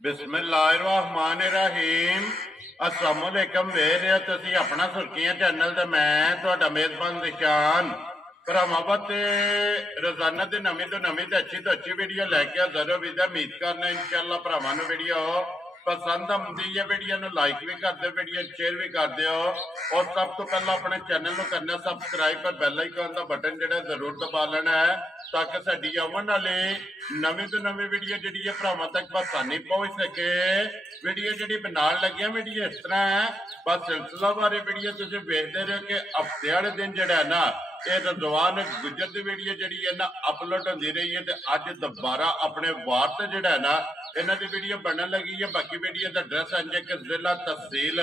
बिस्मिल्लाहिर्रहमानिर्रहीम अस्सलाम वालेकुम वेख रहे हो तुसी अपना सुर्खियां चैनल ते मैं तुहाडा मेजबान निशान भरावां ते रोजाना की नवी तो नवी तो अच्छी वीडियो लैके हाजिर हो। उम्मीद करना इंशाअल्लाह भरावां नूं वीडियो पसंद आती है। वीडियो नूं लाइक भी कर दो, वीडियो शेयर भी कर दो और सब तो पहला अपने चैनल नूं करना सबसक्राइब पर बैल आइकन का बटन जिहड़ा जरूर दबा लेना है ताकि साडी आवन वाली नवी तो नवी वीडियो जिहड़ी है भरावां तक आसानी पहुंच सके। वीडियो जिहड़ी बनाउण लग्गियां वीडियो इस तरह है, बस सिलसिला बारे वीडियो तुसीं वेखदे रहो कि हफ्ते वाले दिन जिहड़ा है ना ये रज़वान गुजर की वीडियो जिहड़ी है ना अपलोड होंदी रही है, अज दोबारा अपने वार से जिहड़ा है ना इन्हां दी वीडियो बनन लगी है। बाकी वीडियो का एड्रैस है कि जिला तहसील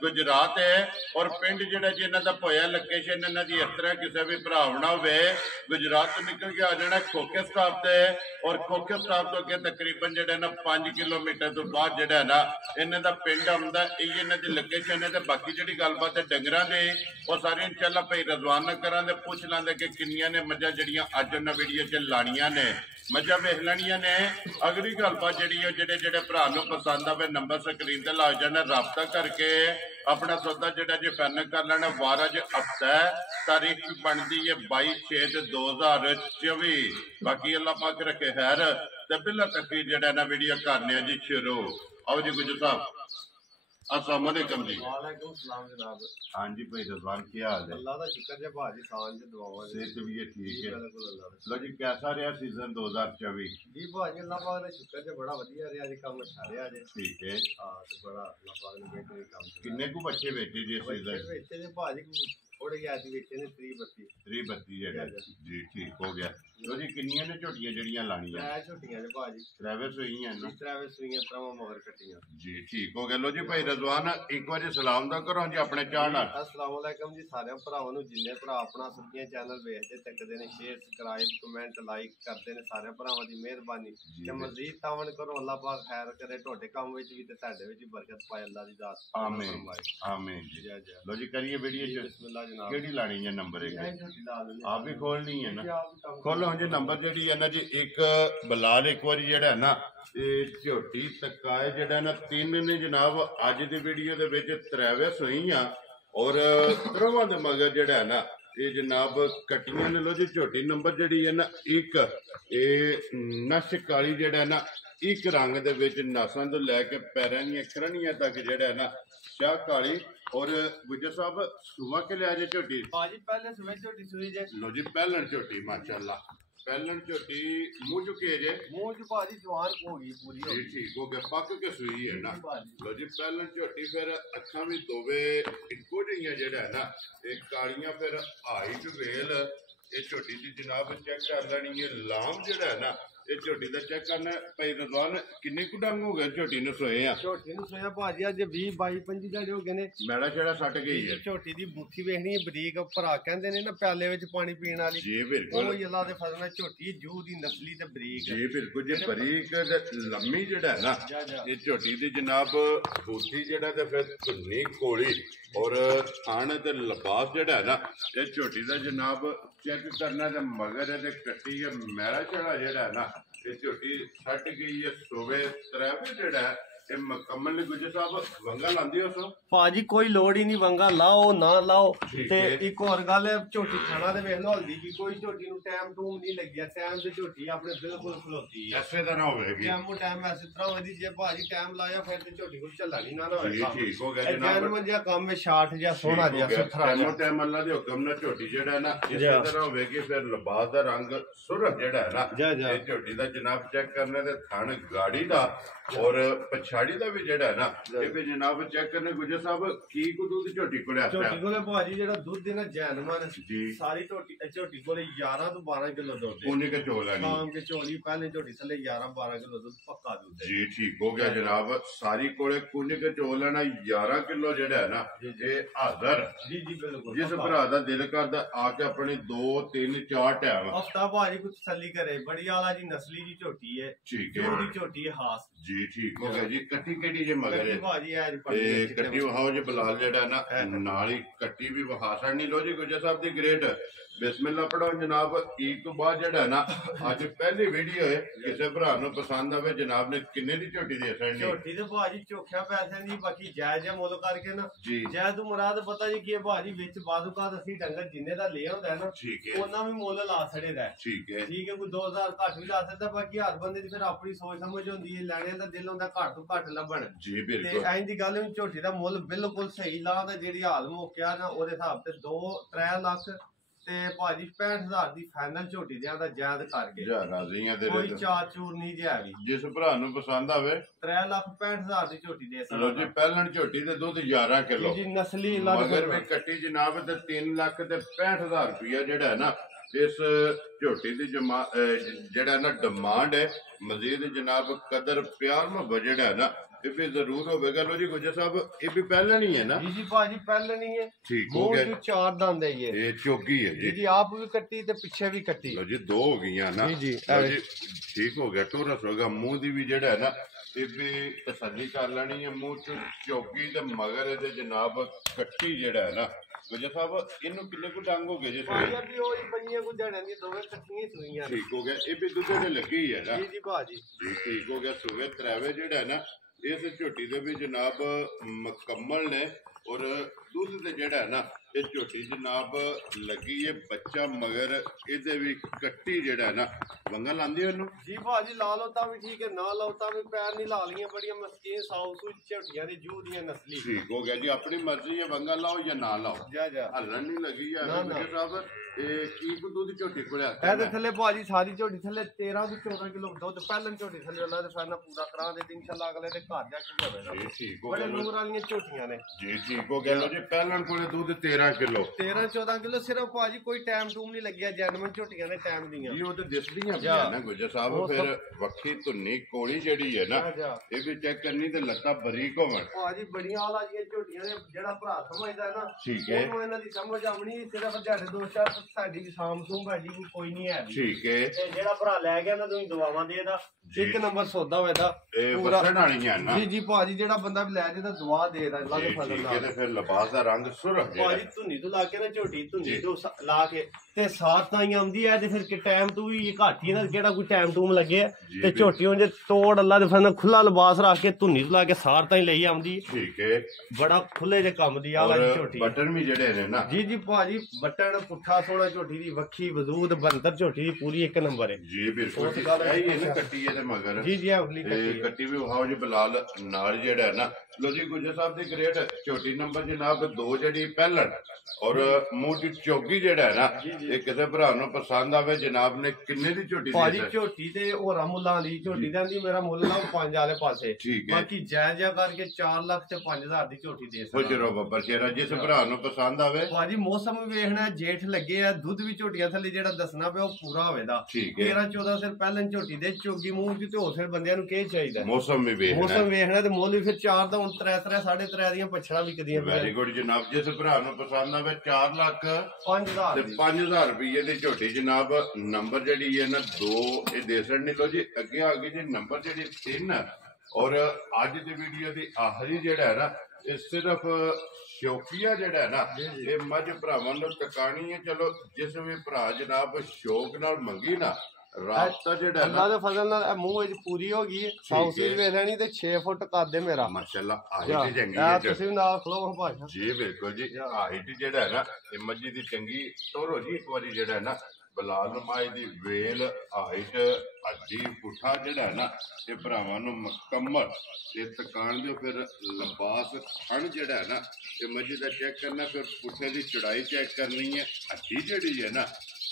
गुजरात है और पिंड जिहड़ा जी इन्हां दा पोया लोकेशन इन्हां दी इस तरह किसी भी भरा होना होवे गुजरात तो निकल के आ जाना खोखे स्टाप से और खोखे स्टाप तो अगे तकरीबन जिहड़ा ना 5 किलोमीटर तो बाद जिहड़ा ना इन्हां दा पिंड आउंदा ये इन्हां दी लोकेशन है। ते बाकी जिहड़ी गलबात है डंगरां दी वो सारी इंशाअल्लाह भाई रज़वान नाल करांगे, पुछ लांगे कि किन्नियां ने मझां जिहड़ियां अज उन्हां वीडियो च लाणियां ने मझां वेख लैणियां ने। अगली गलबात जिहड़ी है जिहड़े जिहड़े भरा नूं पसंद आवे नंबर स्क्रीन ते ला जाना, राबता करके अपना सौदा जिहड़ा जी फाइनल कर लेना। वार अज हफ्ता है, तारीख भी बनती है 22/6/2024। बाकी अल्लाह पाक रखे खैर ते बिला तकरीर जिहड़ा ना वीडियो करने जी शुरू। आओ जी गुजर साहब अस्सलाम वालेकुम जी। वालेकुम सलाम जनाब। हाँ जी भाई रज़वान क्या हाल है? अल्लाह दा शुक्र है भाजी, सान से दुआवां सेहत भी है ठीक है। बिल्कुल अल्लाह दा। लो जी कैसा रहा सीजन 2024? जी भाजी अल्लाह पाक दा शुक्र है बड़ा वधिया रहा जी, काम अच्छा रहा जी। ठीक है। हां तो बड़ा अल्लाह पाक ने बेहतरीन काम किया। किन्ने को बच्चे बेचे जी सीजन? बच्चे ने भाजी थोड़े गया थी बेचे ने 30-32 जी ठीक हो गया। लो जी किन्नियां ने झोटियां जड़ियां लाणियां? त्रै झोटियां ने भाजी, त्रैवे सूईयां ना? त्रैवे सूईयां त्रवां मगर कट्टियां जी ठीक हो गया। लो जी भाई रज़वान एक बार सलाम दा करो जी अपने चाह नाल। अस्सलाम वालेकुम जी सारे भरावां नूं, जिन्ने भरा अपना सुर्खियां चैनल वेखदे तकदे ने, शेयर सब्सक्राइब कमेंट लाइक करते ने, सारे भरावां दी मेहरबानी ते मज़ीद तावन करो। अल्लाह पाक खैर करे तुहाडे काम विच भी ते साडे विच बरकत पाए अल्लाह दी ज़ात। आमीन आमीन जी। लो जी करिए वीडियो बिस्मिल्लाह जनाब। केड़ी लानी है नंबर एक? आप भी खोलनी है ना? खोलो खोलो जी नंबर जी है ना जी एक बलाल एक बार जड़ा है ना झोटी तकाए जड़ा ना 3 ने जनाब अज की वीडियो के त्रैवे सूईयां और त्रवां दे मगर जड़ा है ना ये जनाब कट्टियां ने। लो जी झोटी नंबर जी है ना एक नश काली जड़ा है ना एक रंग दे विच नसां तो लैके पैरां दी करनियां तक जड़ा है ना शाह काली। और गुजर साहब सुबह के लिया जे झोटी? भाजी पहले सुबह झोटी सुई जे। लो जी पहलन झोटी माशाअल्लाह, पहलन झोटी मुंह चुके जे मुंह च भाजी जवान हो गई पूरी हो जी ठीक हो गया, पक के सुई है ना। लो जी पहलन झोटी फिर अखा भी दोवे इको जिहियां जेड़ा है ना एक कालियां फिर हाइट वेल ये झोटी दी जनाब चेक कर लेनी है। लाम जेड़ा है ना ये झोटी का चेक करना भाई रज़वान किन्ने कु डंग हो गए झोटी ने सोए हैं? झोटी नु सोया भाजी अज 20 22 25 दिन हो गए ने। मैड़ा छेड़ा सट गई है। झोटी दी बूथी वेखनी बरीक भरा कहंदे ने ना प्याले विच पानी पीण वाली। जी बिल्कुल ओ अल्लाह दे फजल नाल झोटी जू दी नस्ली ते बरीक। जी बिल्कुल जी बरीक लम्मी जेड़ा है ना ये झोटी दी जनाब बूथी जेड़ा ते फिर धुन्नी कोली और थान ते लिबास जेड़ा है ना ये झोटी दा जनाब चेक करना ते मगर ते कट्टी है मैरा छड़ा जेड़ा है ना ये झोटी सट गई है सोवे त्रैवे जेड़ा है ये मुकम्मल गुजर साहब वंगा लांदी हो सो भाजी कोई लोड़ ही नहीं वंगा लाओ ना लाओ। ते एक और गल है झोटी खाना दे वेख लो हल्दी की कोई झोटी नु टाइम टूम नहीं लगिया, टाइम से झोटी अपने बिल्कुल खलोती है ऐसे तरह होवेगी। टाइम ऐसे तरह वदी जे भाजी टाइम लाया फिर ते झोटी को चला नहीं ना होए। ठीक हो गया जनाब। जन्म जे काम में 60 या सोना जे सुथरा टाइम टाइम अल्लाह दे हुक्म नाल झोटी जेड़ा है ना इस तरह होवेगी। फिर लिबास दा रंग सुरख जेड़ा है ना ये झोटी दा जनाब चेक करने ते थान गाड़ी दा और पछाड़ी दा भी जेड़ा है ना ये भी जनाब चेक करने गुजर साहब की को दूध झोटी कोले आता है? झोटी कोले भाजी जेड़ा दूध देना जैनमान जी सारी झोटी कोले 11 तो 12 किलो दूध है। उन्हीं के चोल है शाम के चोली पहले झोटी थले 11 12 किलो दूध पक्का दूध है जी ठीक हो गया जनाब। सारी कोले कुने के चोल है ना 11 किलो जेड़ा है ना ये हाजिर जी जी बिल्कुल। जिस भरा दा दिल करदा आके अपनी 2 3 4 टाइम हफ्ता भाजी कुछ तसल्ली करे बड़ी आला जी नस्ली जी झोटी है। ठीक है जोड़ी झोटी है खास जी ठीक हो गया जी। कट्टी केड़ी जे मगर है भाजी है जी कट्टी वहाओ जी बलाल जेड़ा ना नाल ही कट्टी भी वहा छड़नी। लो जी गुजर साहब दी ग्रेड ਬਿਸਮਿਲ੍ਲਾ ਪੜੋ ਜਨਾਬ। ਈਦ ਤੋਂ ਬਾਅਦ ਜਿਹੜਾ ਨਾ ਅੱਜ ਪਹਿਲੀ ਵੀਡੀਓ ਹੈ, ਕਿਸੇ ਭਰਾ ਨੂੰ ਪਸੰਦ ਆਵੇ ਜਨਾਬ ਨੇ ਕਿੰਨੇ ਦੀ ਝੋਟੀ ਦੇ ਸਕਣੀ? ਝੋਟੀ ਤੇ ਭਾਜੀ ਚੋਖਿਆ ਪੈਸੇ ਦੀ, ਬਾਕੀ ਜਾਇਜ਼ ਮੁੱਲ ਕਰਕੇ ਨਾ ਜੀ ਜਾਇਜ਼ ਮੁਰਾਦ ਪਤਾ ਜੀ ਕੀ ਹੈ ਭਾਜੀ, ਵਿੱਚ ਬਾਦੂਕਾਤ ਅਸੀਂ ਡੰਗਰ ਜਿੰਨੇ ਦਾ ਲਿਆ ਹੁੰਦਾ ਨਾ ਠੀਕ ਹੈ ਉਹਨਾਂ ਵੀ ਮੁੱਲ ਲਾ ਛੜੇ ਦਾ। ਠੀਕ ਹੈ ਠੀਕ ਹੈ, ਕੋਈ 2000 ਘੱਟ ਵੀ ਲਾ ਸਕਦਾ, ਬਾਕੀ ਹਰ ਬੰਦੇ ਦੀ ਫਿਰ ਆਪਣੀ ਸੋਚ ਸਮਝ ਹੁੰਦੀ ਹੈ, ਲੈਣੇ ਦਾ ਦਿਲ ਹੁੰਦਾ ਘੱਟ ਤੋਂ ਘੱਟ ਲੱਭਣ। ਜੀ ਤੇ ਬਿਲਕੁਲ ਐਂ ਦੀ ਗੱਲ ਨਹੀਂ, ਝੋਟੀ ਦਾ ਮੁੱਲ ਬਿਲਕੁਲ ਸਹੀ ਲਾ ਦਾ, ਜਿਹੜੀ ਹਾਲ ਮੁੱਕਿਆ ਨਾ ਉਹਦੇ ਹਿਸਾਬ ਤੇ 2-3 ਲੱਖ ਤੇ ਭਾਜੀ 65000 ਦੀ ਫਾਈਨਲ ਝੋਟੀ ਦਿਆਂ ਦਾ ਜਾਇਜ਼ ਕਰਕੇ। ਜਾ ਰਾਜ਼ੀਆਂ ਦੇ ਕੋਈ ਚਾਰ ਚੂਰ ਨਹੀਂ ਜਿਆ ਵੀ। ਜਿਸ ਭਰਾ ਨੂੰ ਪਸੰਦ ਆਵੇ 3,65,000 ਦੀ ਝੋਟੀ ਦੇ ਲੋ ਜੀ। ਪਹਿਲਣ ਝੋਟੀ ਦੇ ਦੁੱਧ 11 ਕਿਲੋ ਜੀ ਨਸਲੀ ਲੱਗ ਮਗਰ ਵੀ ਕੱਟੀ ਜਨਾਬ ਤੇ 3,65,000 ਰੁਪਇਆ ਜਿਹੜਾ ਹੈ ਨਾ ਇਸ ਝੋਟੀ ਦੀ ਜਿਹੜਾ ਨਾ ਡਿਮਾਂਡ ਹੈ। ਮਜ਼ੀਦ ਜਨਾਬ ਕਦਰ ਪਿਆਰ ਮੁਹੱਬਤ ਜਿਹੜਾ ਹੈ ਨਾ ਇਹ ਵੀ ਜ਼ਰੂਰ ਹੋਵੇਗਾ। ਲੋ ਜੀ ਗੁੱਜਰ ਸਾਹਿਬ ਇਹ ਵੀ ਪਹਿਲਾਂ ਨਹੀਂ ਹੈ ਨਾ? ਜੀ ਭਾਜੀ ਪਹਿਲਾਂ ਨਹੀਂ ਹੈ, ਠੀਕ ਹੋ ਗਿਆ। ਚਾਰ ਦੰਦ ਹੈ ਇਹ ਚੋਗੀ ਹੈ ਜੀ। ਜੀ ਆਪ ਵੀ ਕੱਟੀ ਤੇ ਪਿੱਛੇ ਵੀ ਕੱਟੀ। ਲੋ ਜੀ 2 ਹੋ ਗਈਆਂ ਨਾ ਜੀ ਲਓ ਜੀ। ਠੀਕ ਹੋ ਗਿਆ, ਟੋਰਸ ਹੋ ਗਿਆ। ਮੂੰਹ ਦੀ ਵੀ ਜਿਹੜਾ ਹੈ ਨਾ ਇਹ ਵੀ ਤਸੱਲੀ ਕਰ ਲੈਣੀ ਹੈ। ਮੂੰਹ ਚ ਚੋਗੀ ਤੇ ਮਗਰ ਇਹਦੇ ਜਨਾਬ ਕੱਟੀ ਜਿਹੜਾ ਹੈ ਨਾ ਗੁੱਜਰ ਸਾਹਿਬ ਇਹਨੂੰ ਕਿੰਨੇ ਕੁ ਡੰਗ ਹੋ ਗਏ ਜੀ? ਵੀ ਉਹ ਪਈਆਂ ਕੋ ਜਣਾਂ ਦੀ ਦੋਵੇਂ ਕੱਟੀਆਂ ਸੂਈਆਂ। ਠੀਕ ਹੋ ਗਿਆ। ਇਹ ਵੀ ਦੁੱਧ ਤੇ ਲੱਗੀ ਹੈ ਨਾ? ਜੀ ਭਾਜੀ ਜੀ ਠੀਕ ਹੋ ਗਿਆ। ਸੂਵੇ ਤਰਾਵੇ ਜਿਹੜਾ ਹੈ ਨਾ ਇਸ ਝੋਟੀ ਦੇ ਵੀ ਜਨਾਬ ਮੁਕੰਮਲ ਨੇ ਔਰ ਦੁੱਧ ਤੇ ਜਿਹੜਾ ਹੈ ਨਾ ਇਹ ਝੋਟੀ ਜਨਾਬ ਲੱਗੀ ਹੈ। ਬੱਚਾ ਮਗਰ ਇਹਦੇ ਵੀ ਕੱਟੀ ਜਿਹੜਾ ਹੈ ਨਾ ਵੰਗਾ ਲਾਉਂਦੇ ਉਹਨੂੰ? ਜੀ ਭਾਜੀ ਲਾ ਲਓ ਤਾਂ ਵੀ ਠੀਕ ਹੈ, ਨਾ ਲਾਓ ਤਾਂ ਵੀ ਪੈਰ ਨਹੀਂ ਲਾ ਲੀਆਂ। ਬੜੀਆਂ ਮਸਕੀਨ ਸਾਊ ਝੋਟੀਆਂ ਦੀ ਜੂ ਦੀਆਂ ਨਸਲੀ। ਠੀਕ ਹੋ ਗਿਆ ਜੀ। ਆਪਣੀ ਮਰਜ਼ੀ ਹੈ ਵੰਗਾ ਲਾਓ ਜਾਂ ਨਾ ਲਾਓ। ਜਾ ਹੱਲਣ ਨਹੀਂ ਲੱਗੀ ਯਾਰ ਸਾਹਿਬ। ਇਹ ਕੀ ਕੋ ਦੁੱਧ ਝੋਟੀ ਕੋਲਿਆ? ਇਹਦੇ ਥੱਲੇ ਭਾਜੀ ਸਾਰੀ ਝੋਟੀ ਥੱਲੇ 13 ਤੋਂ 14 ਕਿਲੋ ਦੁੱਧ ਪਹਿਲਾਂ ਝੋਟੀ ਥੱਲੇ ਉਹਨਾਂ ਦੇ ਫਾਇਨਾ ਪੂਰਾ ਕਰਾ ਦੇ। ਇਨਸ਼ਾਅੱਲਾ ਅਗਲੇ ਦੇ ਘਰ ਜਾ ਕੇ ਹੋਵੇਗਾ। ਜੀ ਠੀਕ ਹੋ ਬੜੇ ਨੂਰ ਵਾਲੀਆਂ ਝੋਟੀਆਂ ਨੇ। ਜੀ ਠੀਕ ਹੋ ਗਿਆ। ਲੋ ਜੀ ਪਹਿਲਾਂ ਕੋਲੇ ਦੁੱਧ 13 ਕਿਲੋ 13-14 ਕਿਲੋ ਸਿਰਫ ਭਾਜੀ ਕੋਈ ਟਾਈਮ ਟੂਮ ਨਹੀਂ ਲੱਗਿਆ। ਜੈਨੂਇਨ ਝੋਟੀਆਂ ਨੇ ਟਾਈਮ ਦੀਆਂ ਜੀ। ਉਹ ਤੇ ਦਿਸਦੀਆਂ ਪਈਆਂ ਨਾ ਗੁੱਜਰ ਸਾਹਿਬ। ਫਿਰ ਵੱਖੀ ਧੁੰਨੀ ਕੋਲੀ ਜਿਹੜੀ ਹੈ ਨਾ ਇਹ ਵੀ ਚੈੱਕ ਕਰਨੀ ਤੇ ਲੱਤਾਂ ਬਰੀਕ ਹੋਵਣ। ਭਾਜੀ ਬੜੀਆਂ ਆਲਾ ਜੀਆਂ ਝੋਟੀਆਂ ਨੇ। ਜਿਹੜਾ ਭਰਾ ਸਮਝਦਾ ਨਾ ਠੀਕ ਹੈ ਉਹਨੂੰ ਇਹਨਾਂ ਦੀ ਸਮਝ ਆਉਣੀ। ਸਿਰਫ ਤੁਹਾਡੇ ਦੋਸਤਾਂ ਸਾਡੀ ਸਾਮ ਸੂਮ ਭਾਜੀ ਕੋਈ ਨਹੀਂ ਹੈ। ਠੀਕ ਹੈ। ਤੇ ਜਿਹੜਾ ਭਰਾ ਲੈ ਗਿਆ ਨਾ ਤੁਸੀਂ ਦਵਾਵਾਂ ਦੇ ਦਾ 1 ਨੰਬਰ ਸੌਦਾ ਹੋਏਦਾ ਪੂਰਾ ਵਾਲੀਆਂ ਨਾ। ਜੀ ਭਾਜੀ ਜਿਹੜਾ ਬੰਦਾ ਵੀ ਲੈ ਜਾਂਦਾ ਦਵਾ ਦੇ ਦਾ ਅੱਲਾ ਦੇ ਫਜ਼ਲ ਨਾਲ। ਤੇ ਫਿਰ ਲਿਬਾਸ ਦਾ ਰੰਗ ਸੁਰਖ ਜਿਹੜਾ ਭਾਜੀ ਧੁੰਨੀ ਤੋਂ ਲਾ ਕੇ ਨਾ ਝੋਟੀ ਧੁੰਨੀ ਤੋਂ ਲਾ ਕੇ ਤੇ ਸਾਥ ਤਾਂ ਹੀ ਆਉਂਦੀ ਹੈ। ਤੇ ਫਿਰ ਕਿ ਟਾਈਮ ਤੋਂ ਵੀ ਘੱਟ ਹੀ ਨਾ ਕਿਹੜਾ ਕੋਈ ਟਾਈਮ ਟੂਮ ਲੱਗੇ ਤੇ ਝੋਟੀ ਜੇ ਤੋੜ ਅੱਲਾ ਦੇ ਫਜ਼ਲ ਖੁੱਲਾ ਲਿਬਾਸ ਰੱਖ ਕੇ ਧੁੰਨੀ ਤੋਂ ਲਾ ਕੇ ਸਾਰ ਤਾਂ ਹੀ ਲਈ ਆਉਂਦੀ। ਠੀਕ ਹੈ। ਬੜਾ ਖੁੱਲੇ ਜੇ ਕੰਮ ਦੀ ਆਲਾ ਦੀ ਝੋਟੀ। ਬਟਨ ਵੀ ਜਿਹੜੇ ਨੇ ਨਾ ਜੀ ਭਾਜੀ ਬਟਨ ਪੁੱਠਾ ਸੋਹਣਾ ਝੋਟੀ ਦੀ ਵੱਖੀ ਵਜੂਦ ਬੰਤਰ ਝੋਟੀ ਦੀ ਪੂਰੀ 1 ਨੰਬਰ ਹੈ। ਜੀ ਬਿਲਕੁਲ ਇਹ ਨਾ ਕੱਟੀ ਇਹਦੇ ਮਗਰ। ਜੀ ਅਗਲੀ ਕੱਟੀ ਵੀ ਵਿਖਾਓ ਜੀ ਬਲਾਲ ਨਾਲ ਜਿਹੜਾ ਹੈ ਨਾ। ਲੋ ਜੀ ਗੁੱਜਰ ਸਾਹਿਬ ਦੀ ਗ੍ਰੇਡ ਝੋਟੀ ਨੰਬਰ ਜਨਾਬ 2 ਜਿਹੜੀ ਪਹਿਲਣ ਔਰ ਮੂੰਹ ਦੀ ਚੌਗੀ ਜਿਹੜਾ ਹੈ ਨਾ ਇਹ ਕਿਸੇ ਭਰਾ ਨੂੰ ਪਸੰਦ ਆਵੇ ਜਨਾਬ ਨੇ ਕਿੰਨੇ ਦੀ ਝੋਟੀ ਭਾਜੀ ਝੋਟੀ ਤੇ ਹੋਰਾ ਮੁੱਲਾਂ ਦੀ ਝੋਟੀ ਦੀ ਮੇਰਾ ਮੁੱਲ ਲਾਓ 5 ਵਾਲੇ ਪਾਸੇ। ਠੀਕ ਹੈ। ਬਾਕੀ ਜਾਇਜ਼ ਕਰਕੇ 4 ਲੱਖ ਤੇ 5000 ਦੀ ਝੋਟੀ ਦੇ ਸਕਦਾ। ਪੁੱਛੋ ਬੱਬਰ ਸ਼ੇਰਾ ਜਿਸ ਭਰਾ ਨੂੰ ਪਸੰਦ ਆਵੇ। ਭਾਜੀ ਮੌਸਮ ਵੀ ਵੇਖਣਾ ਜੇਠ ਲੱਗੇ ਆ ਦੁੱਧ ਵੀ ਝੋਟੀਆਂ ਥੱਲੇ ਜਿਹੜਾ ਦੱਸਣਾ ਪਿਆ ਉਹ ਪੂਰਾ ਹੋਵੇਗਾ। 13-14 ਸਿਰ ਪਹਿਲਾਂ ਝੋਟੀ ਦੇ ਚੋਗੀ ਮੂੰਹ ਚ ਤੇ ਹੋਰ ਫਿਰ ਬੰਦਿਆਂ ਨੂੰ ਕੀ ਚਾਹੀਦਾ? ਮੌਸਮ ਵੀ ਵੇਖਣਾ। ਮੌਸਮ ਵੇਖਣਾ ਤੇ ਮੁੱਲ ਵੀ ਫਿਰ 4 ਦਾ ਹੁਣ 3 3.5 ਦੀਆਂ ਪਛੜਾ ਵਿਕਦੀਆਂ। ਵੈਰੀ ਗੁੱਡ ਜਨਾਬ। ਜਿਸ ਭਰਾ ਨੂੰ ਪਸੰਦ ਆਵੇ 4 ਲੱਖ 5000 ਤੇ 5000 ਰੁਪਏ ਦੀ ਝੋਟੀ ਜਨਾਬ। ਨੰਬਰ ਜਿਹੜੀ ਹੈ ਨਾ 2 ਇਹ ਦੇ ਸਕਦੇ। ਲੋ ਜੀ ਅੱਗੇ ਆ ਗਈ ਜੀ ਨੰਬਰ ਜਿਹੜੀ 3 ਔਰ ਅੱਜ ਦੀ ਵੀਡੀਓ ਦੀ ਆਖਰੀ ਜਿਹੜਾ ਹੈ ਨਾ ਇਹ ਸਿਰਫ ਸ਼ੌਕੀਆ ਜਿਹੜਾ ਹੈ ਨਾ ਇਹ ਮੱਝ ਭਰਾਵਾਂ ਨੂੰ ਟਿਕਾਣੀ ਹੈ। ਚਲੋ ਜਿਸ ਵੀ ਭਰਾ ਜਨਾਬ ਸ਼ੌਕ ਨਾਲ ਮੰਗੀ ਨਾ ਰਾਬਤਾ ਜਿਹੜਾ ਅੱਲਾ ਦੇ ਫਜ਼ਲ ਨਾਲ ਮੂੰਹ ਵਿੱਚ ਪੂਰੀ ਹੋ ਗਈ। ਹਾਊਸ ਵੀ ਵੇਖ ਲੈਣੀ ਤੇ 6 ਫੁੱਟ ਕੱਦ ਮੇਰਾ ਮਾਸ਼ਾਅੱਲਾ ਹਾਈਟ ਚੰਗੀ ਹੈ। ਤੁਸੀਂ ਨਾਲ ਖਲੋ ਭਾਸ਼ਾ ਜੀ ਬਿਲਕੁਲ ਜੀ। ਹਾਈਟ ਜਿਹੜਾ ਹੈ ਨਾ ਇਹ ਮੱਝੀ ਦੀ ਚੰਗੀ ਤੋਰੋ ਜੀ। ਇੱਕ ਵਾਰੀ ਜਿਹੜਾ ਹੈ ਨਾ ਬਲਾਲ ਨਮਾਜ਼ ਦੀ ਵੇਲ ਹਾਈਟ ਹੱਡੀ ਪੁੱਠਾ ਜਿਹੜਾ ਹੈ ਨਾ ਇਹ ਭਰਾਵਾਂ ਨੂੰ ਮੁਕੰਮਲ ਇਹ ਤਕਾਨ ਦੇ। ਫਿਰ ਲਿਬਾਸ ਖਣ ਜਿਹੜਾ ਹੈ ਨਾ ਇਹ ਮੱਝੀ ਦਾ ਚੈੱਕ ਕਰਨਾ। ਫਿਰ ਪੁੱਠੇ ਦੀ ਚੜਾਈ ਚੈੱਕ ਕਰਨੀ ਹੈ। ਹੱਡੀ ਜਿਹੜੀ ਹੈ ਨਾ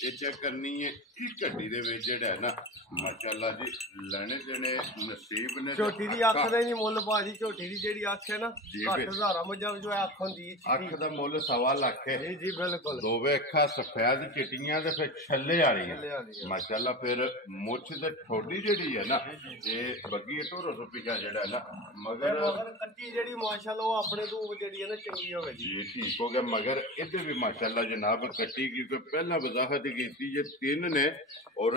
ਇਹ ਚੈੱਕ ਕਰਨੀ ਹੈ। ਇੱਕ ਹੱਡੀ ਦੇ ਵਿੱਚ ਜਿਹੜਾ ਹੈ ਨਾ ਮਾਸ਼ਾਅੱਲਾ ਜੀ ਲੈਣੇ ਦੇਣੇ ਨਸੀਬ ਨੇ। ਝੋਟੀ ਦੀ ਅੱਖ ਦਾ ਨਹੀਂ ਮੁੱਲ ਭਾਜੀ। ਝੋਟੀ ਦੀ ਜਿਹੜੀ ਅੱਖ ਹੈ ਨਾ ਘੱਟ ਹਜ਼ਾਰਾਂ ਮੱਝਾਂ ਜੋ ਅੱਖ ਹੁੰਦੀ ਹੈ ਅੱਖ ਦਾ ਮੁੱਲ 1.25 ਲੱਖ ਹੈ। ਜੀ ਬਿਲਕੁਲ। ਦੋਵੇਂ ਅੱਖਾਂ ਸਫੈਦ ਚਿੱਟੀਆਂ ਤੇ ਫਿਰ ਛੱਲੇ ਵਾਲੀਆਂ ਮਾਸ਼ਾਅੱਲਾ। ਫਿਰ ਮੁੱਛ ਤੇ ਠੋਡੀ ਜਿਹੜੀ ਹੈ ਨਾ ਇਹ ਬੱਗੀ ਢੋਰੋ ਤੋਂ ਪਿੱਛਾ ਜਿਹੜਾ ਹੈ ਨਾ ਮਗਰ ਕੱਟੀ ਜਿਹੜੀ ਮਾਸ਼ਾਅੱਲਾ ਉਹ ਆਪਣੇ ਤੋਂ ਜਿਹੜੀ ਹੈ ਨਾ ਚੰਗੀ ਹੋਵੇ ਜੀ। ਠੀਕ ਹੋ ਗਿਆ। ਮਗਰ ਇਹਦੇ ਵੀ ਮਾਸ਼ਾਅੱਲਾ ਜਨਾਬ ਕੱਟੀ ਕਿਉਂਕਿ ਪਹਿਲਾਂ ਵਜ਼ਾਹਤ ਕੀਤੀ ਜੇ 3 ਨੇ ਔਰ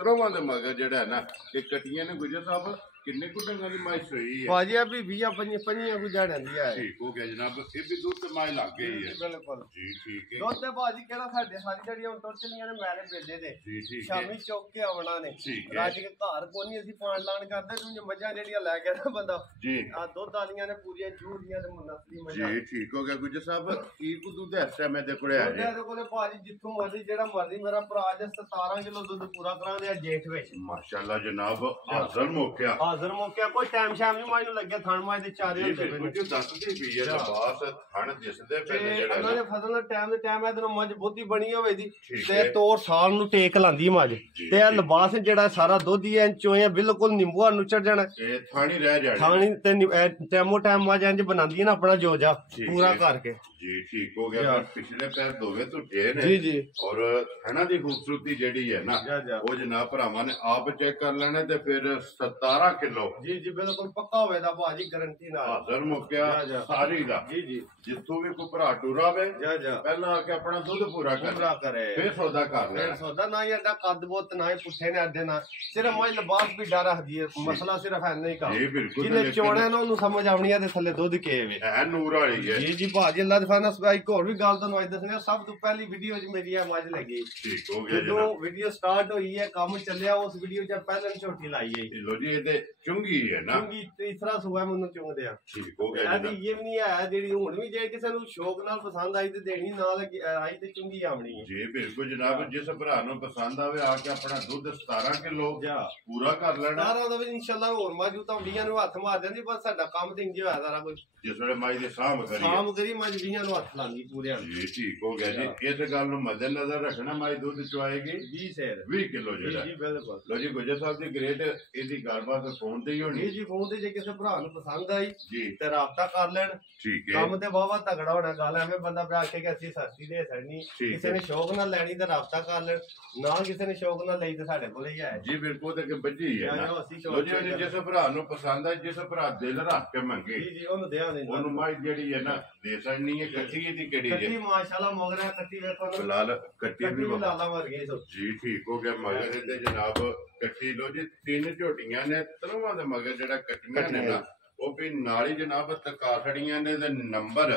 3ਵਾਂ ਦੇ ਮਗਰ ਜਿਹੜਾ ਹੈ ਨਾ ਇਹ ਕੱਟੀਆਂ ਨੇ ਗੁਜਰ ਸਾਹਿਬ ਕਿੰਨੇ ਕੁ ਡੰਗਾਂ ਦੀ ਮਾਈ ਸੋਈ ਹੈ ਭਾਜੀ ਆ ਵੀ 20 25 ਕੁ ਜਾਣਿਆਂ ਦੀ ਹੈ ਠੀਕ ਹੋ ਗਿਆ ਜਨਾਬ ਇਹ ਵੀ ਦੁੱਧ ਤੇ ਮਾਈ ਲੱਗ ਗਈ ਹੈ ਬਿਲਕੁਲ ਜੀ ਠੀਕ ਹੈ ਦੁੱਧ ਤੇ ਭਾਜੀ ਕਿਹੜਾ ਸਾਡੇ ਸਾਰੀ ਜਿਹੜੀਆਂ ਹੁਣ ਤੁਰ ਚਲੀਆਂ ਨੇ ਮੈਰੇ ਬੇਲੇ ਦੇ ਜੀ ਠੀਕ ਹੈ ਸ਼ਾਮੀ ਚੁੱਕ ਕੇ ਆਉਣਾ ਨੇ ਠੀਕ ਹੈ ਰਾਜ ਕੇ ਘਰ ਕੋਈ ਨਹੀਂ ਅਸੀਂ ਪਾਣ ਲਾਣ ਕਰਦੇ ਤੂੰ ਮੱਝਾਂ ਜਿਹੜੀਆਂ ਲੈ ਗਿਆ ਨਾ ਬੰਦਾ ਜੀ ਆ ਦੁੱਧ ਵਾਲੀਆਂ ਨੇ ਪੂਰੀਆਂ ਜੂੜੀਆਂ ਤੇ ਨਸਲੀ ਮੱਝਾਂ ਜੀ ਠੀਕ ਹੋ ਗਿਆ ਗੁੱਜਰ ਸਾਹਿਬ ਕੀ ਕੁ ਦੁੱਧ ਇਸ ਟਾਈਮ ਇਹਦੇ ਕੋਲੇ ਹੈ ਜੀ ਇਹਦੇ ਕੋਲੇ ਭਾਜੀ ਜਿੱਥੋਂ ਮਰਜ਼ੀ ਜਿਹੜਾ ਮਰਜ਼ੀ ਮੇਰਾ ਭਰਾ ਜੇ 17 ਕਿਲੋ ਦੁੱਧ ਪੂਰਾ ਕਰਾਉਂਦੇ ਆ ਜੇਠ ਵਿੱਚ ਮਾਸ਼ਾਅੱਲਾ ਜਨਾਬ ਹਾਜ਼ਰ ਮੌਕਿਆ ਹਾਜ਼ਰ ਮੌਕਿਆ ਕੋਈ ਟਾਈਮ ਸ਼ਾਮ ਨਹੀਂ ਮਾਈ ਨੂੰ ਲੱਗਿਆ ਥਣ ਮਾਈ ਦੇ ਚਾਰੇ ਜੀ ਹੁੰਦੇ ਪਏ ਬਿਲਕੁਲ ਨੇ। ਜੀ ਦੱਸਦੀ ਪਈ ਹੈ ਲਬਾਸ ਥਣ ਦਿਸਦੇ ਤੇ ਪਏ ਨੇ ਜਿਹੜਾ ਉਹਨਾਂ ਨਾ। ਦੇ ਫਸਲ ਦਾ ਟਾਈਮ ਦੇ ਟਾਈਮ ਇਹਦੇ ਮੱਝ ਬਹੁਤੀ ਬਣੀ ਹੋਵੇ ਦੀ ਠੀਕ ਤੇ ਹੈ। ਤੋਰ ਸਾਲ ਨੂੰ ਟੇਕ ਲਾਂਦੀ ਮੱਝ ਜੀ, ਤੇ ਇਹ ਜੀ। ਲਿਬਾਸ ਜਿਹੜਾ ਸਾਰਾ ਦੁੱਧ ਹੀ ਐ ਚੋਏ ਬਿਲਕੁਲ ਨਿੰਬੂਆ ਨੁੱਚੜ ਜਾਣਾ ਇਹ ਥਾਣੀ ਰਹਿ ਜਾਣੀ ਥਾਣੀ ਤੇ ਟੈਮੋ ਟਾਈਮ ਮੱਝ ਇੰਜ ਬਣਾਉਂਦੀ ਹੈ ਨਾ ਆਪਣਾ ਜੋਜਾ ਠੀਕ ਪੂਰਾ ਹੈ। ਕਰਕੇ ਜੀ ਠੀਕ ਹੋ ਗਿਆ ਜਾ। ਫਿਰ ਪਿਛਲੇ ਪੈਰ ਦੋਵੇਂ ਟੁੱਟੇ ਨੇ ਜੀ ਜੀ ਔਰ ਥਣਾ ਦੀ ਖੂਬਸੂਰਤੀ ਜਿਹੜੀ ਹੈ ਨਾ ਜਾ ਜਾ ਉਹ ਜਨਾਬ ਭਰਾਵਾਂ ਨੇ ਆਪ ਚੈੱਕ ਕਰ ਲੈਣਾ ਤੇ ਫਿਰ 17 ਕਿਲੋ ਜੀ ਜੀ ਬਿਲਕੁਲ ਪੱਕਾ ਹੋਵੇ ਦਾ ਭਾਜੀ ਗਾਰੰਟੀ ਨਾਲ ਹਾਜ਼ਰ ਮੁੱਕਿਆ ਜਾ, ਜਾ। ਸਾਰੀ ਦਾ ਜੀ ਜੀ ਜਿੱਥੋਂ ਵੀ ਕੋਈ ਭਰਾ ਟੁਰਾਵੇ ਜਾ ਜਾ ਪਹਿਲਾਂ ਆ ਕੇ ਆਪਣਾ ਦੁੱਧ ਪੂਰਾ ਕਰ ਪੂਰਾ ਕਰੇ ਫਿਰ ਸੌਦਾ ਕਰ ਫਿਰ ਲੈਣਾ ਸੌਦਾ ਨਾ ਹੀ ਅੱਡਾ ਕੱਦ ਬੋਤ ਨਾ ਹੀ ਪੁੱਠੇ ਨੇ ਅੱਡੇ ਨਾ ਸਿਰਫ ਮੱਝ ਲਿਬਾਸ ਵੀ ਡਰ ਰੱਖਦੀ ਹੈ ਮਸਲਾ ਸਿਰਫ ਹੈ ਨਹੀਂ ਕਾ ਜੀ ਬਿਲਕੁਲ ਜਿਹਨੇ ਲੇਕਿਨ ਚੋਣਾ ਨਾ ਉਹਨੂੰ ਸਮਝ ਆਉਣੀ ਆ ਤੇ ਥੱਲੇ ਦੁੱਧ ਕੇ ਵੇ ਹੈ ਨੂਰ ਵਾਲੀ ਹੈ ਜੀ ਜੀ ਭਾਜੀ ਅੱਲਾ ਦੇ ਫਾਨਾ ਇੱਕ ਹੋਰ ਵੀ ਗੱਲ ਤੁਹਾਨੂੰ ਅੱਜ ਦੱਸਣੀ ਆ ਸਭ ਤੋਂ ਪਹਿਲੀ ਵੀਡੀਓ 'ਚ ਮੇਰੀ ਆ ਮੱਝ ਲੱਗੀ ਠੀਕ ਹੋ ਗਿਆ ਜਦੋਂ ਜਨਾਬ ਵੀਡੀਓ ਸਟਾਰਟ ਹੋਈ ਹੈ ਕੰਮ ਚੱਲਿਆ ਉਸ ਵੀਡੀਓ 'ਚ ਪਹਿਲਾਂ ਝੋਟੀ ਲਾਈ ਹੈ ਲੋ ਜੀ ਇਹ ਤੇ ਚੁੰਗੀ ਹੈ ਨਾ ਚੁੰਗੀ ਤੀਸਰਾ ਸੁਬਾ ਮੈਨੂੰ ਚੁੰਗਦੇ ਆ ਠੀਕ ਹੋ ਗਿਆ ਇਹਦੀ ਜਨਾਬ ਇਹ ਵੀ ਨਹੀਂ ਹੈ ਜਿਹੜੀ ਹੁਣ ਵੀ ਜੇ ਕਿਸੇ ਨੂੰ ਸ਼ੌਕ ਨਾਲ ਪਸੰਦ ਆਈ ਤੇ ਦੇਣੀ ਨਾਲ ਆਈ ਤੇ ਚੁੰਗੀ ਆਉਣੀ ਹੈ ਜੀ ਬਿਲਕੁਲ ਜਨਾਬ ਜਿਸ ਭਰਾ ਨੂੰ ਪਸੰਦ ਆਵੇ ਆ ਕੇ ਆਪਣਾ ਦੁੱਧ 17 ਕਿਲੋ ਜਾ ਪੂਰਾ ਕਰ ਲੈਣਾ ਸਾਰਾ ਦਾ ਵੀ ਇਨਸ਼ਾਅੱਲਾ ਹੋਰ ਮਾਜੂ ਤਾਂ 20 ਨੂੰ ਹੱਥ ਮਾਰ ਜਾਂਦੀ ਬਸ ਸਾਡਾ ਕੰਮ ਤੇ ਇੰਜ ਹੋਇਆ ਸਾਰਾ ਕੁਝ ਜਿਸ ਵੇਲੇ ਮਾਈ ਦੇ ਸਾਹਮ ਕਰੀਏ ਸ਼ਾਮ ਕਰੀ ਮੱਝ 20 ਨੂੰ ਹੱਥ ਲਾਂਦੀ ਪੂਰਿਆਂ ਨੂੰ ਜੀ ਠੀਕ ਹੋ ਗਿਆ ਜੀ ਇਸ ਗੱਲ ਨੂੰ ਮੱਦੇ ਨਜ਼ਰ ਰੱਖਣਾ ਮਾਈ ਦੁੱਧ ਚੁਆਏਗੀ 20 ਸੇਰ 20 ਕਿਲੋ ਜੀ ਜਿਹੜਾ ਜੀ ਬਿਲਕੁਲ ਲੋ ਜੀ ਗੁਜਰ ਸਾਹਿਬ ਦੀ ਗ੍ਰੇਟ ਇਹਦੀ ਗੱਲਬਾਤ ਫੋਨ ਤੇ ਹੀ ਜੀ ਹੋਣੀ ਜੀ ਫੋਨ ਤੇ ਜੇ ਕਿਸੇ ਭਰਾ ਨੂੰ ਪਸੰਦ ਆਈ ਜੀ ਤੇ ਰਾਬਤਾ ਕਰ ਲੈਣ ਠੀਕ ਹੈ ਕੰਮ ਤੇ ਵਾਵਾ ਤਗੜਾ ਹੋਣਾ ਗੱਲ ਐਵੇਂ ਬੰਦਾ ਪਿਆ ਕੇ ਕਿ ਅਸੀਂ ਸਸਤੀ ਦੇ ਸਕਣੀ ਠੀਕ ਕਿਸੇ ਹੈ। ਨੇ ਸ਼ੌਕ ਨਾਲ ਲੈਣੀ ਤਾਂ ਰਾਬਤਾ ਕਰ ਲੈਣ ਨਾ ਕਿਸੇ ਨੇ ਸ਼ੌਕ ਨਾਲ ਲਈ ਤੇ ਸਾਡੇ ਕੋਲੇ ਹੀ ਆਏ ਜੀ ਬਿਲਕੁਲ ਤੇ ਕਿ ਬੱਜੀ ਹੈ ਨਾ ਜੋ ਅਸੀਂ ਲੋ ਜੀ ਉਹਨੇ ਜਿਸ ਭਰਾ ਨੂੰ ਪਸੰਦ ਆ ਜਿਸ ਭਰਾ ਦਿਲ ਰੱਖ ਕੇ ਮੰਗੇ ਜੀ ਜੀ ਉਹਨੂੰ ਦਿਆਂ ਦੇ ਉਹਨੂੰ ਮਾਈ ਜਿਹੜੀ ਹੈ ਨਾ ਦੇ ਸਕਣੀ ਹੈ ਕੱਟੀ ਇਹਦੀ ਕਿਹੜੀ ਕੱਟੀ ਹੈ ਮਾਸ਼ਾਅੱਲਾ ਮਗਰਾ ਕੱਟੀ ਵੇਖੋ ਨਾ ਫਿਲਹਾਲ ਕੱਟੀ ਕੱਟੀ ਵੀ ਵੀ ਲਾਲਾ ਮਰ ਗਈ ਸੋ ਜੀ ਠੀਕ ਹੋ ਗਿਆ ਮਗਰ ਇਹਦੇ ਜਨਾਬ ਕੱਟੀ ਲੋ ਜੀ 3 ਝੋਟੀਆਂ ਨੇ ਤਰਵਾਂ ਦੇ ਮਗਰ ਜਿਹੜਾ ਕੱਟੀਆਂ ਨੇ ਨਾ ਉਹ ਵੀ ਨਾਲ ਹੀ ਜਨਾਬ ਤਕਾਸੜੀਆਂ ਨੇ ਦੇ ਨੰਬਰ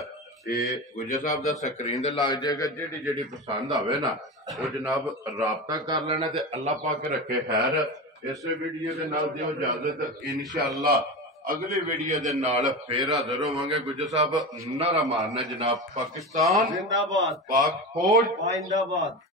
ਤੇ ਗੁਜਰ ਸਾਹਿਬ ਦਾ ਸਕਰੀਨ ਤੇ ਲੱਗ ਜਾਏਗਾ ਜਿਹੜੀ ਪਸੰਦ ਆਵੇ ਨਾ ਉਹ ਜਨਾਬ ਰਾਬਤਾ ਕਰ ਲੈਣਾ ਤੇ ਅੱਲਾਹ ਪਾਕ ਰੱਖੇ ਖੈਰ ਇਸੇ ਵੀਡੀਓ ਦੇ ਨਾਲ ਦਿਓ ਇਜਾਜ਼ਤ ਇਨਸ਼ਾਅੱਲਾ ਅਗਲੀ ਵੀਡੀਓ ਦੇ ਨਾਲ ਫੇਰ ਹਾਜ਼ਰ ਹੋਵਾਂਗੇ ਗੁਜਰ ਸਾਹਿਬ ਨਾਰਾ ਮਾਰਨਾ ਜਨਾਬ ਪਾਕਿਸਤਾਨ ਜ਼ਿੰਦਾਬਾਦ ਪਾਕ ਫੌਜ ਜਿੰਦਾਬਾਦ